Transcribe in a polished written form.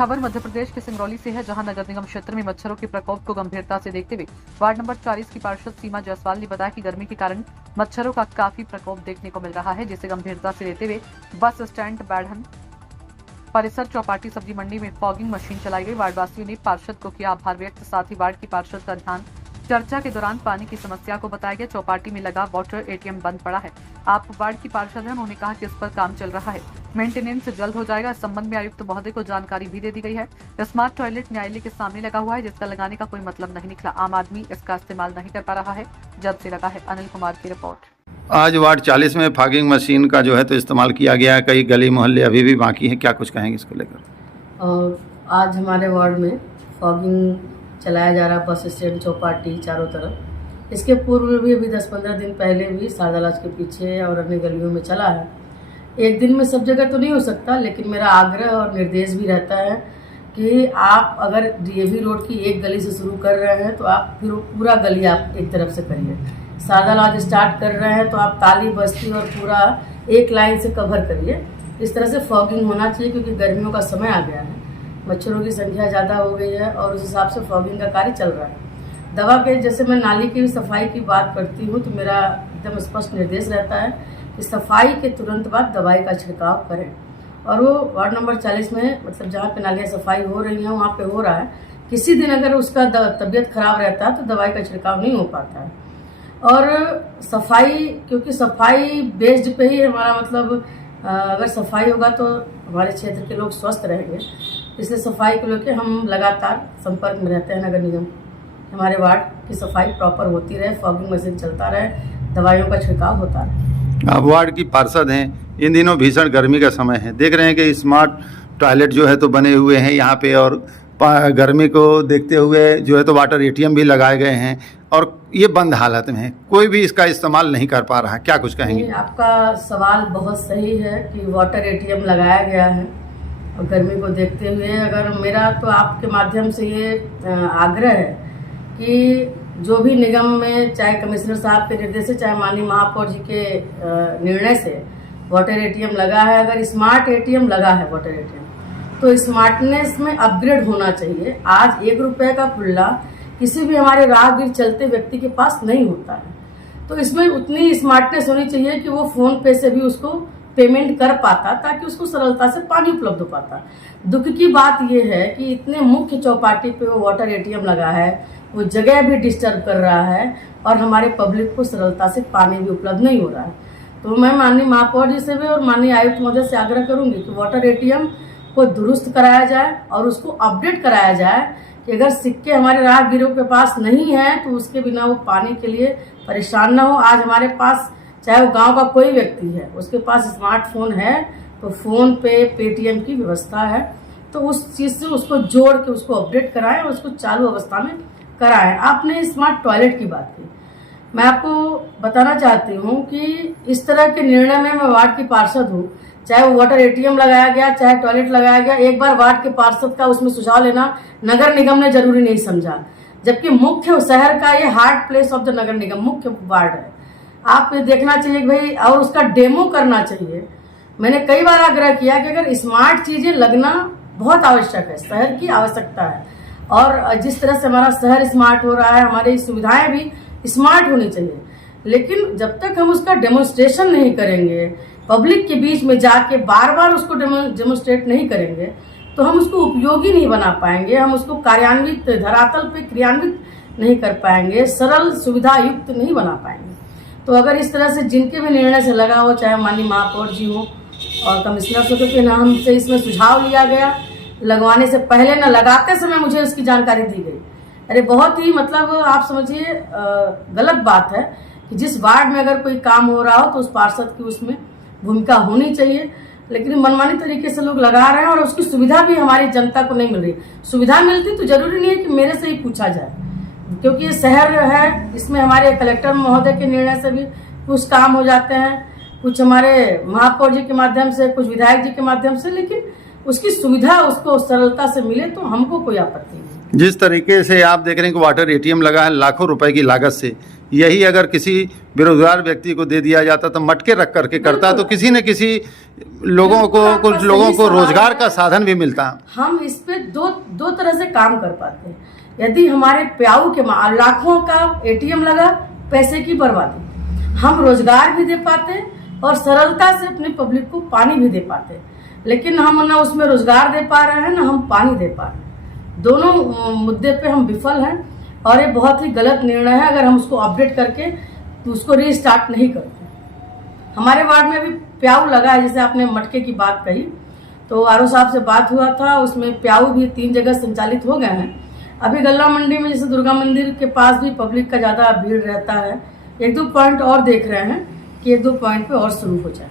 खबर मध्य प्रदेश के सिंगरौली से है, जहां नगर निगम क्षेत्र में मच्छरों के प्रकोप को गंभीरता से देखते हुए वार्ड नंबर 40 की पार्षद सीमा जायसवाल ने बताया कि गर्मी के कारण मच्छरों का काफी प्रकोप देखने को मिल रहा है, जिसे गंभीरता से लेते हुए बस स्टैंड, बैढ़न परिसर, चौपाटी, सब्जी मंडी में फॉगिंग मशीन चलाई गई। वार्डवासियों ने पार्षद को किया आभार व्यक्त। साथ ही वार्ड की पार्षद का ध्यान चर्चा के दौरान पानी की समस्या को बताया गया। चौपाटी में लगा वाटर एटीएम बंद पड़ा है। आप वार्ड की पार्षद हैं, उन्होंने कहा कि इस पर काम चल रहा है, मेंटेनेंस जल्द हो जाएगा। इस संबंध में आयुक्त महोदय को जानकारी भी दे दी गई है। स्मार्ट टॉयलेट न्यायालय के सामने लगा हुआ है, जिसका लगाने का कोई मतलब नहीं निकला। आम आदमी इसका इस्तेमाल नहीं कर पा रहा है, जब से लगा है। अनिल कुमार की रिपोर्ट। आज वार्ड 40 में फॉगिंग मशीन का जो है तो इस्तेमाल किया गया है। कई गली मोहल्ले अभी भी बाकी हैं, क्या कुछ कहेंगे इसको लेकर? और आज हमारे वार्ड में फॉगिंग चलाया जा रहा, बस स्टैंड, चौपाटी, चारों तरफ। इसके पूर्व भी अभी 10-15 दिन पहले भी शारदालाज के पीछे और अन्य गलियों में चला है। एक दिन में सब जगह तो नहीं हो सकता, लेकिन मेरा आग्रह और निर्देश भी रहता है कि आप अगर डीएवी रोड की एक गली से शुरू कर रहे हैं तो आप फिर पूरा गली आप एक तरफ से करिए। शारदालाज स्टार्ट कर रहे हैं तो आप ताली, बस्ती और पूरा एक लाइन से कवर करिए। इस तरह से फॉगिंग होना चाहिए, क्योंकि गर्मियों का समय आ गया है, मच्छरों की संख्या ज़्यादा हो गई है और उस हिसाब से फॉगिंग का कार्य चल रहा है। दवा के जैसे मैं नाली की सफाई की बात करती हूँ तो मेरा एकदम स्पष्ट निर्देश रहता है कि सफाई के तुरंत बाद दवाई का छिड़काव करें। और वो वार्ड नंबर 40 में मतलब जहाँ पे नालियाँ सफाई हो रही हैं वहाँ पे हो रहा है। किसी दिन अगर उसका तबीयत खराब रहता है तो दवाई का छिड़काव नहीं हो पाता है। और सफाई, क्योंकि सफाई बेस्ड पे ही हमारा मतलब अगर सफाई होगा तो हमारे क्षेत्र के लोग स्वस्थ रहेंगे। इसलिए सफाई को लेकर हम लगातार संपर्क में रहते हैं। नगर निगम हमारे वार्ड की सफाई प्रॉपर होती रहे, फॉगिंग मशीन चलता रहे, दवाइयों का छिड़काव होता रहे। आप वार्ड की पार्षद हैं, इन दिनों भीषण गर्मी का समय है, देख रहे हैं कि स्मार्ट टॉयलेट जो है तो बने हुए हैं यहाँ पे, और गर्मी को देखते हुए जो है तो वाटर एटीएम भी लगाए गए हैं और ये बंद हालत में है, कोई भी इसका इस्तेमाल नहीं कर पा रहा है, क्या कुछ कहेंगे? आपका सवाल बहुत सही है कि वाटर एटीएम लगाया गया है और गर्मी को देखते हुए अगर मेरा तो आपके माध्यम से ये आग्रह है कि जो भी निगम में चाहे कमिश्नर साहब के निर्देश से चाहे माननीय महापौर जी के निर्णय से वाटर एटीएम लगा है, अगर स्मार्ट एटीएम लगा है वाटर एटीएम तो स्मार्टनेस में अपग्रेड होना चाहिए। आज 1 रुपये का खुल्ला किसी भी हमारे राहगीर चलते व्यक्ति के पास नहीं होता है, तो इसमें उतनी स्मार्टनेस होनी चाहिए कि वो फोन पे से भी उसको पेमेंट कर पाता, ताकि उसको सरलता से पानी उपलब्ध हो पाता। दुख की बात यह है कि इतने मुख्य चौपाटी पे वो वाटर एटीएम लगा है, वो जगह भी डिस्टर्ब कर रहा है और हमारे पब्लिक को सरलता से पानी भी उपलब्ध नहीं हो रहा है। तो मैं माननीय महापौर जी से भी और माननीय आयुक्त महोदय से आग्रह करूंगी कि वाटर एटीएम को दुरुस्त कराया जाए और उसको अपडेट कराया जाए कि अगर सिक्के हमारे राहगीरों के पास नहीं है तो उसके बिना वो पानी के लिए परेशान ना हो। आज हमारे पास चाहे वो गांव का कोई व्यक्ति है, उसके पास स्मार्टफोन है तो फोन पे, पेटीएम की व्यवस्था है, तो उस चीज से उसको जोड़ के उसको अपडेट कराएं और उसको चालू अवस्था में कराएं। आपने स्मार्ट टॉयलेट की बात की, मैं आपको बताना चाहती हूँ कि इस तरह के निर्णय में मैं वार्ड की पार्षद हूँ। चाहे वो वाटर एटीएम लगाया गया, चाहे टॉयलेट लगाया गया, एक बार वार्ड के पार्षद का उसमें सुझाव लेना नगर निगम ने जरूरी नहीं समझा, जबकि मुख्य शहर का ये हार्ट प्लेस ऑफ द नगर निगम मुख्य वार्ड है। आप ये देखना चाहिए भाई, और उसका डेमो करना चाहिए। मैंने कई बार आग्रह किया कि अगर स्मार्ट चीजें लगना बहुत आवश्यक है, शहर की आवश्यकता है, और जिस तरह से हमारा शहर स्मार्ट हो रहा है, हमारी सुविधाएं भी स्मार्ट होनी चाहिए। लेकिन जब तक हम उसका डेमोन्स्ट्रेशन नहीं करेंगे, पब्लिक के बीच में जाके बार बार उसको डेमोन्स्ट्रेट नहीं करेंगे, तो हम उसको उपयोगी नहीं बना पाएंगे, हम उसको कार्यान्वित, धरातल पे क्रियान्वित नहीं कर पाएंगे, सरल सुविधा युक्त नहीं बना पाएंगे। तो अगर इस तरह से जिनके भी निर्णय से लगा हो, चाहे माननीय महापौर जी हो और कमिश्नर से, तो नाम से इसमें सुझाव लिया गया, लगवाने से पहले न लगाते समय मुझे उसकी जानकारी दी गई। अरे बहुत ही मतलब आप समझिए गलत बात है कि जिस वार्ड में अगर कोई काम हो रहा हो तो उस पार्षद की उसमें भूमिका होनी चाहिए, लेकिन मनमानी तरीके से लोग लगा रहे हैं और उसकी सुविधा भी हमारी जनता को नहीं मिल रही। सुविधा मिलती तो जरूरी नहीं है कि मेरे से ही पूछा जाए, क्योंकि ये शहर है, इसमें हमारे कलेक्टर महोदय के निर्णय से भी कुछ काम हो जाते हैं, कुछ हमारे महापौर जी के माध्यम से, कुछ विधायक जी के माध्यम से, लेकिन उसकी सुविधा उसको सरलता से मिले तो हमको कोई आपत्ति नहीं। जिस तरीके से आप देख रहे हैं कि वाटर एटीएम लगा है लाखों रुपए की लागत से, यही अगर किसी बेरोजगार व्यक्ति को दे दिया जाता तो मटके रख करके करता तो किसी न किसी लोगों को बिल्कुल, कुछ आपका लोगों सही को सवाल रोजगार है। का साधन भी मिलता। हम इस पे दो तरह से काम कर पाते हैं। यदि हमारे प्याऊ के लाखों का एटीएम लगा, पैसे की बर्बादी, हम रोजगार भी दे पाते और सरलता से अपनी पब्लिक को पानी भी दे पाते। लेकिन हम ना उसमें रोजगार दे पा रहे हैं ना हम पानी दे पा रहे हैं। दोनों मुद्दे पे हम विफल हैं और ये बहुत ही गलत निर्णय है अगर हम उसको अपडेट करके तो उसको रीस्टार्ट नहीं करते। हमारे वार्ड में अभी प्याऊ लगा है, जैसे आपने मटके की बात कही, तो आरओ साहब से बात हुआ था, उसमें प्याऊ भी 3 जगह संचालित हो गए हैं। अभी गल्ला मंडी में जैसे दुर्गा मंदिर के पास भी पब्लिक का ज़्यादा भीड़ रहता है, 1-2 पॉइंट और देख रहे हैं कि 1-2 पॉइंट पे और शुरू हो जाए।